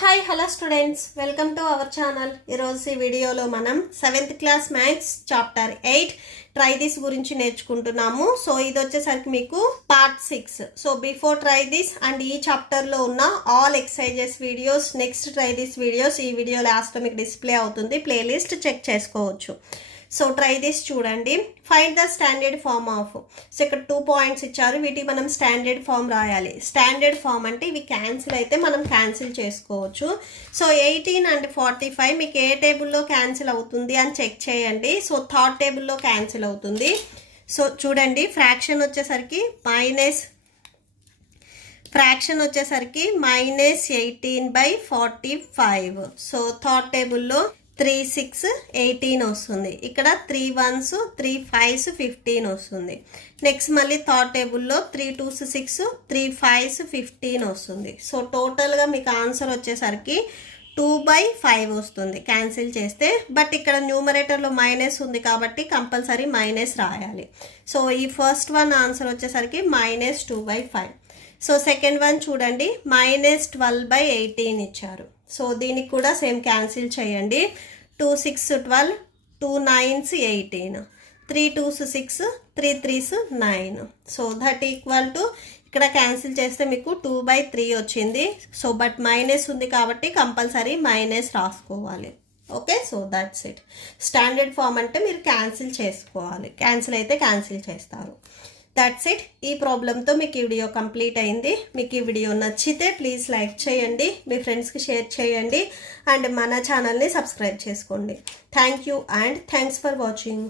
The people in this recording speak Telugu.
Hi hello students, welcome to our channel. ఈరోజు ఈ వీడియోలో మనం 7th class maths chapter 8 try this గురించి నేర్చుకుంటున్నాము. సో ఇది వచ్చేసరికి మీకు part 6. So before try this and ఈ చాప్టర్లో ఉన్న all exercises videos, next try this videos ఈ వీడియో లాస్ట్లో మీకు డిస్ప్లే అవుతుంది. ప్లేలిస్ట్ చెక్ చేసుకోవచ్చు. సో ట్రై దిస్ చూడండి. Find the standard form of. So ఇక్కడ 2 పాయింట్స్ ఇచ్చారు, వీటికి మనం స్టాండర్డ్ ఫామ్ రాయాలి. స్టాండర్డ్ ఫామ్ అంటే ఇవి క్యాన్సిల్ అయితే మనం క్యాన్సిల్ చేసుకోవచ్చు. సో 18 అండ్ 45 మీకు ఏ టేబుల్లో క్యాన్సిల్ అవుతుంది అని చెక్ చేయండి. సో థర్డ్ టేబుల్లో క్యాన్సిల్ అవుతుంది. సో చూడండి, ఫ్రాక్షన్ వచ్చేసరికి -18/45. సో థర్డ్ టేబుల్లో 3 6 18 వస్తుంది. ఇక్కడ 3 1s 3 5s 15 వస్తుంది. నెక్స్ట్ మళ్ళీ థర్డ్ టేబుల్లో 3 2s 6 3 5s 15 వస్తుంది. సో టోటల్గా మీకు ఆన్సర్ వచ్చేసరికి 2/5 వస్తుంది క్యాన్సిల్ చేస్తే. బట్ ఇక్కడ న్యూమరేటర్లో మైనస్ ఉంది కాబట్టి కంపల్సరీ మైనస్ రాయాలి. సో ఈ ఫస్ట్ వన్ ఆన్సర్ వచ్చేసరికి -2/5. సో సెకండ్ వన్ చూడండి, -12/18 ఇచ్చారు. సో దీనికి కూడా సేమ్ క్యాన్సిల్ చేయండి. 2 6 12, 2 9s 18, 3 2s 6, 3 3s 9. So that equal to ఇక్కడ క్యాన్సిల్ చేస్తే మీకు 2/3 వచ్చింది. సో బట్ మైనస్ ఉంది కాబట్టి కంపల్సరీ మైనస్ రాసుకోవాలి. Okay, so that's it. Standard form అంటే మీరు క్యాన్సిల్ చేసుకోవాలి, క్యాన్సిల్ అయితే క్యాన్సిల్ చేస్తారు. That's it. ఈ ప్రాబ్లంతో మీకు ఈ వీడియో కంప్లీట్ అయింది. మీకు ఈ వీడియో నచ్చితే ప్లీజ్ లైక్ చేయండి, మీ ఫ్రెండ్స్కి షేర్ చేయండి అండ్ మన ఛానల్ని సబ్స్క్రైబ్ చేసుకోండి. Thank you and thanks for watching.